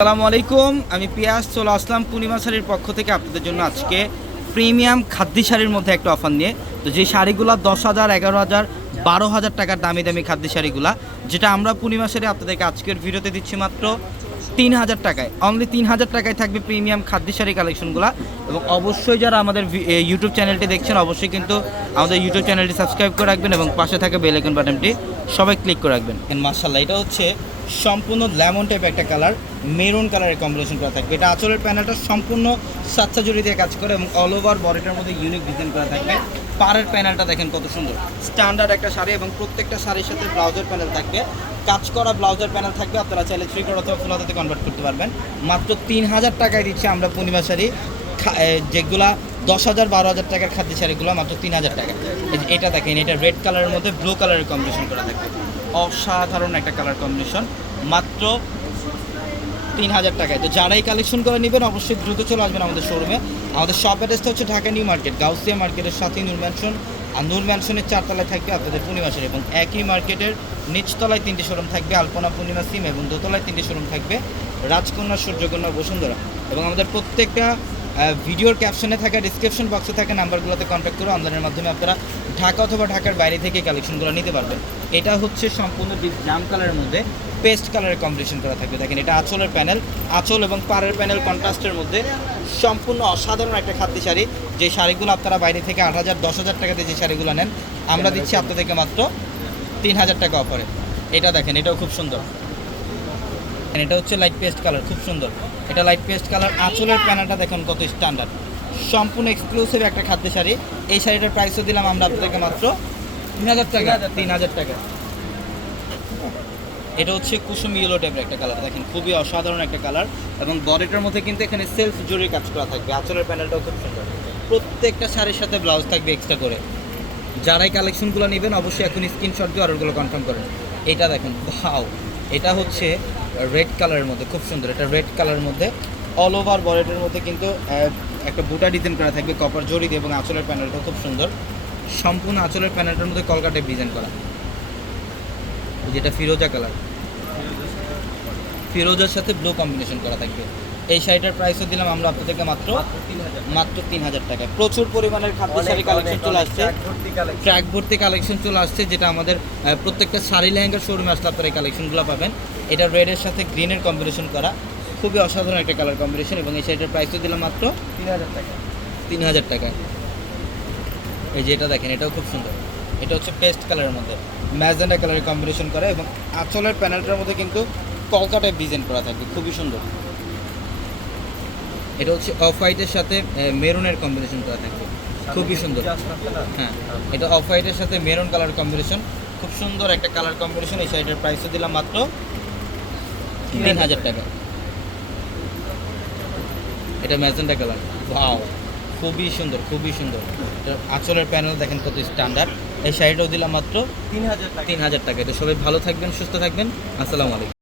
আসসালামু আলাইকুম, আমি পিয়াস চলে আসলাম পূর্ণিমা শাড়ির পক্ষ থেকে আপনাদের জন্য আজকে প্রিমিয়াম খাদ্যি শাড়ির মধ্যে একটা অফার নিয়ে। তো যে শাড়িগুলো 10,000, 11,000, 12,000 টাকার দামি দামি খাদ্যি শাড়িগুলা, যেটা আমরা পূর্ণিমা শাড়ি আপনাদেরকে আজকের ভিডিওতে দিচ্ছি মাত্র 3,000 টাকায়। অনলি 3,000 টাকায় থাকবে প্রিমিয়াম খাদ্যি শাড়ি কালেকশনগুলো। এবং অবশ্যই যারা আমাদের ইউটিউব চ্যানেলটি দেখছেন, অবশ্যই কিন্তু আমাদের ইউটিউব চ্যানেলটি সাবস্ক্রাইব করে রাখবেন এবং পাশে থাকা বেল আইকন বাটনটি সবাই ক্লিক করে রাখবেন। মাশাআল্লাহ, এটা হচ্ছে সম্পূর্ণ লেমন টাইপ একটা কালার, মেরুন কালারের কম্বিনেশন করা থাকবে। এটা আঁচলের প্যানেলটা সম্পূর্ণ সাচ্চা জড়ি দিয়ে কাজ করে এবং অল ওভার বডিটার মধ্যে ইউনিক ডিজাইন করা থাকবে। পাড়ের প্যানেলটা দেখেন কত সুন্দর, স্ট্যান্ডার্ড একটা শাড়ি এবং প্রত্যেকটা শাড়ির সাথে ব্লাউজের প্যানেল থাকবে, কাজ করা ব্লাউজের প্যানেল থাকবে। আপনারা চাইলে 3/4 অথবা ফুল হাতাতে কনভার্ট করতে পারবেন। মাত্র 3,000 টাকায় দিচ্ছি আমরা পূর্ণিমা শাড়ি, যেগুলা 10,000, 12,000 টাকার খাদ্য শাড়িগুলো মাত্র 3,000 টাকা। এটা দেখেন, এটা রেড কালারের মধ্যে ব্লু কালারের কম্বিনেশন করা থাকবে, অসাধারণ একটা কালার কম্বিনেশন, মাত্র 3,000 টাকায়। তো যারা এই কালেকশন করে নেবেন অবশ্যই দ্রুত চলে আসবেন আমাদের শোরুমে। আমাদের শপ অ্যাড্রেসটা হচ্ছে ঢাকা নিউ মার্কেট, গাউসিয়া মার্কেটের সাথে নূর ম্যানশন, আর নূর ম্যানশনের 4 তলায় থাকবে আপনাদের পূর্ণিমা শাড়ি। এবং একই মার্কেটের নিচতলায় 3টি শোরুম থাকবে, আলপনা পূর্ণিমা সিম, এবং দোতলায় 3টি শোরুম থাকবে, রাজকন্যা, সূর্যকন্যা, বসুন্ধরা। এবং আমাদের প্রত্যেকটা ভিডিওর ক্যাপশনে থাকা, ডিসক্রিপশন বক্সে থাকা নাম্বারগুলোতে কন্ট্যাক্ট করে অনলাইনের মাধ্যমে আপনারা ঢাকা অথবা ঢাকার বাইরে থেকে কালেকশনগুলো নিতে পারবেন। এটা হচ্ছে সম্পূর্ণ জাম কালারের মধ্যে পেস্ট কালারের কম্বিনেশন করা থাকবে। দেখেন, এটা আঁচলের প্যানেল, আঁচল এবং পাড়ের প্যানেল কন্ট্রাস্টের মধ্যে সম্পূর্ণ অসাধারণ একটা খাদ্য শাড়ি। যে শাড়িগুলো আপনারা বাইরে থেকে 8,000, 10,000 টাকাতে যে শাড়িগুলো নেন, আমরা দিচ্ছি আপনাদেরকে মাত্র 3,000 টাকা অফারে। এটা দেখেন, এটাও খুব সুন্দর, এটা হচ্ছে লাইট পেস্ট কালার, খুব সুন্দর। এটা লাইট পেস্ট কালার, আঁচলের প্যানেলটা দেখুন কত স্ট্যান্ডার্ড, সম্পূর্ণ এক্সক্লুসিভ একটা খাদ্য শাড়ি। এই শাড়িটার প্রাইসও দিলাম আমরা আপনাদেরকে মাত্র 3,000 টাকা। 3,000 টাকা। এটা হচ্ছে কুসুম ইয়েলো টাইপের একটা কালার, দেখেন খুবই অসাধারণ একটা কালার। এবং বডিটার মধ্যে কিন্তু এখানে সেলফ জরির কাজ করা থাকবে। আঁচলের প্যানেলটাও খুব সুন্দর, প্রত্যেকটা শাড়ির সাথে ব্লাউজ থাকবে এক্সট্রা করে। যারাই কালেকশনগুলো নেবেন অবশ্যই এখন স্ক্রিনশট দিয়ে অর্ডারগুলো কনফার্ম করেন। এটা দেখেন, ভাও, এটা হচ্ছে রেড কালারের মধ্যে, খুব সুন্দর। এটা রেড কালারের মধ্যে অল ওভার বডিটার মধ্যে কিন্তু একটা বুটা ডিজাইন করা থাকবে কপার জড়ি দিয়ে, এবং আঁচলের প্যানেলটাও খুব সুন্দর। সম্পূর্ণ আঁচলের প্যানেলটার মধ্যে কলকা টাইপ ডিজাইন করা, যেটা ফিরোজা কালার, ফিরোজার সাথে ব্লু কম্বিনেশন করা থাকবে। এই শাড়িটার প্রাইসও দিলাম আমরা আপনাদেরকে মাত্র 3,000 টাকায়। প্রচুর পরিমাণের খাদ্য শাড়ি কালেকশন চলে আসছে, ট্র্যাক ভর্তি কালেকশন চলে আসছে, যেটা আমাদের প্রত্যেকটা শাড়ি লেহেঙ্গার শোরুমে আসলে আপনারা এই কালেকশনগুলো পাবেন। এটা রেডের সাথে গ্রিনের কম্বিনেশন করা, খুবই অসাধারণ একটা কালার কম্বিনেশন। এবং এই শাড়িটার প্রাইসও দিলাম মাত্র 3,000 টাকা। 3,000 টাকায়। এই যে এটা দেখেন, এটাও খুব সুন্দর। এটা হচ্ছে পেস্ট কালারের মধ্যে ম্যাজেন্ডা কালারের কম্বিনেশন করা, এবং আঁচলের প্যানেলটার মধ্যে কিন্তু কলকা টাইপ ডিজাইন করা থাকবে, খুবই সুন্দর। এটা হচ্ছে অফ হোয়াইটের সাথে মেরুনের কম্বিনেশন করা থাকবে, খুবই সুন্দর। হ্যাঁ, এটা অফ হোয়াইটের সাথে মেরুন কালার কম্বিনেশন, খুব সুন্দর একটা কালার কম্বিনেশন। এই শাড়িটার প্রাইসও দিলাম মাত্র 3,000 টাকা। এটা ম্যাজেন্ডা কালার, ওয়াও, খুবই সুন্দর, খুবই সুন্দর। আঁচলের প্যানেল দেখেন কত স্ট্যান্ডার্ড। এই শাড়িটাও দিলাম মাত্র 3,000 টাকা। এটা সবাই ভালো থাকবেন, সুস্থ থাকবেন। আসসালামু আলাইকুম।